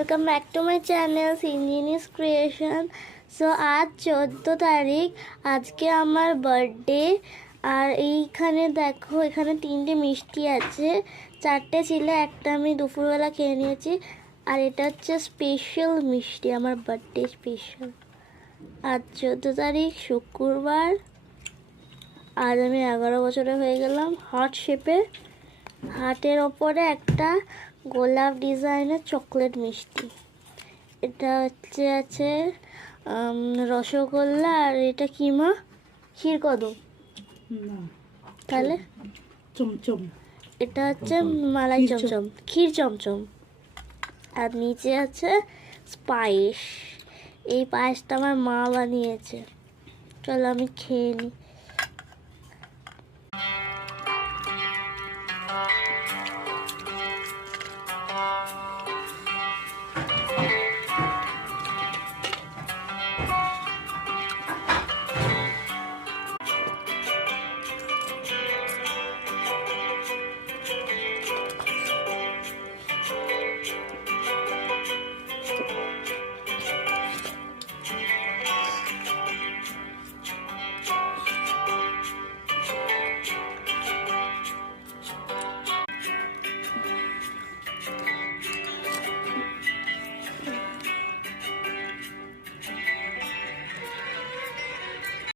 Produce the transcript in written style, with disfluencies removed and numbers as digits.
Welcome back to my channel Sinjini's creation. So আজ 14 তারিখ, আজকে আমার বার্থডে। আর এইখানে দেখো, এখানে 3টে মিষ্টি আছে, 4টে ছিল, একটা আমি দুপুরবেলা খেয়ে নিয়েছি। আর এটা হচ্ছে স্পেশাল মিষ্টি, আমার বার্থডে স্পেশাল। আজ 14 তারিখ শুক্রবার। আজ আমি 11 বছরে হয়ে গেলাম। হার্ট শেপের, হার্টের ওপরে একটা গোলাপ ডিজাইনের চকলেট মিষ্টি। এটা হচ্ছে আছে রসগোল্লা। আর এটা কি মা? ক্ষীরকদম না, তাহলে চমচম। এটা হচ্ছে মালাই চমচম, ক্ষীর চমচম। আর নিচে আছে পায়েস। এই পায়েসটা আমার মা বানিয়েছে। চলো আমি খেয়ে নিই।